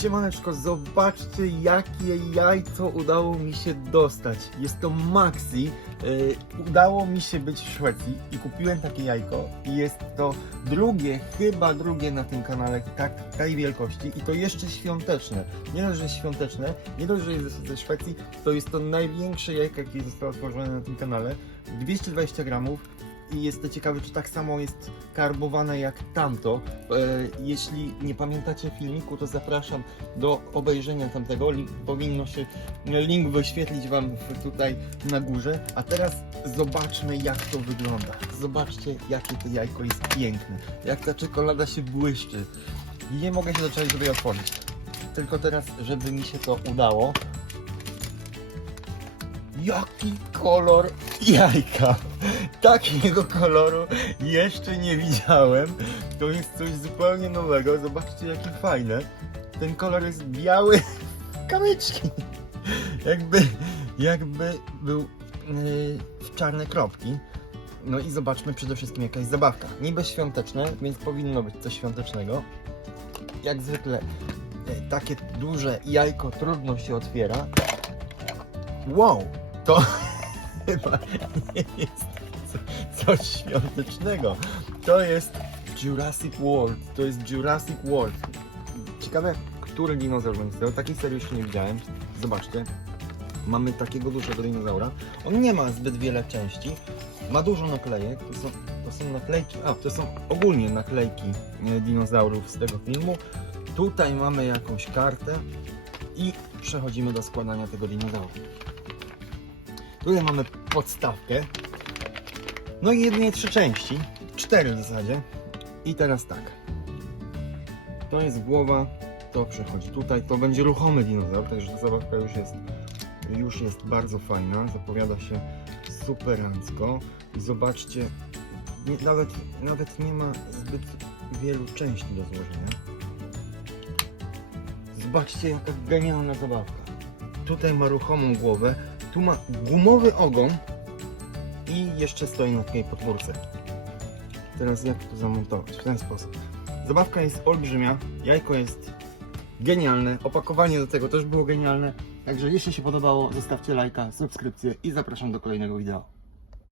Siemaneczko, zobaczcie jakie jajco udało mi się dostać. Jest to Maxi. Yy, udało mi się być w Szwecji i kupiłem takie jajko. Jest to drugie, chyba drugie na tym kanale tak, tej wielkości i to jeszcze świąteczne. Nie dość, że świąteczne, nie dość, że jest ze Szwecji, to jest to największe jajko, jakie zostało stworzone na tym kanale. 220 gramów i jestem ciekawy, czy tak samo jest karbowane jak tamto. E, jeśli nie pamiętacie filmiku, to zapraszam do obejrzenia tamtego. Link, powinno się link wyświetlić Wam tutaj na górze. A teraz zobaczmy, jak to wygląda. Zobaczcie, jakie to jajko jest piękne. Jak ta czekolada się błyszczy. Nie mogę się doczekać, żeby je otworzyć. Tylko teraz, żeby mi się to udało. Jaki kolor jajka! Takiego koloru jeszcze nie widziałem. To jest coś zupełnie nowego. Zobaczcie, jakie fajne. Ten kolor jest biały kamyczki. Jakby, jakby był yy, w czarne kropki. No i zobaczmy przede wszystkim jaka jest zabawka. Niby świąteczne, więc powinno być coś świątecznego. Jak zwykle yy, takie duże jajko trudno się otwiera. Wow! To chyba nie jest coś świątecznego. To jest Jurassic World. To jest Jurassic World. Ciekawe, który dinozaur będzie stał. Takiej serii jeszcze nie widziałem. Zobaczcie. Mamy takiego dużego dinozaura. On nie ma zbyt wiele części. Ma dużo naklejek. To są, to są naklejki. A, to są ogólnie naklejki e, dinozaurów z tego filmu. Tutaj mamy jakąś kartę i przechodzimy do składania tego dinozaura. Tutaj mamy podstawkę. No i jedynie trzy części. Cztery w zasadzie. I teraz tak. To jest głowa, to przechodzi tutaj. To będzie ruchomy dinozaur, także ta zabawka już jest, już jest bardzo fajna. Zapowiada się superancko. Zobaczcie, nie, nawet, nawet nie ma zbyt wielu części do złożenia. Zobaczcie jaka genialna zabawka. Tutaj ma ruchomą głowę, tu ma gumowy ogon i jeszcze stoi na takiej podwórce. Teraz jak to zamontować? W ten sposób. Zabawka jest olbrzymia, jajko jest genialne, opakowanie do tego też było genialne. Także jeśli się podobało, zostawcie lajka, subskrypcję i zapraszam do kolejnego wideo.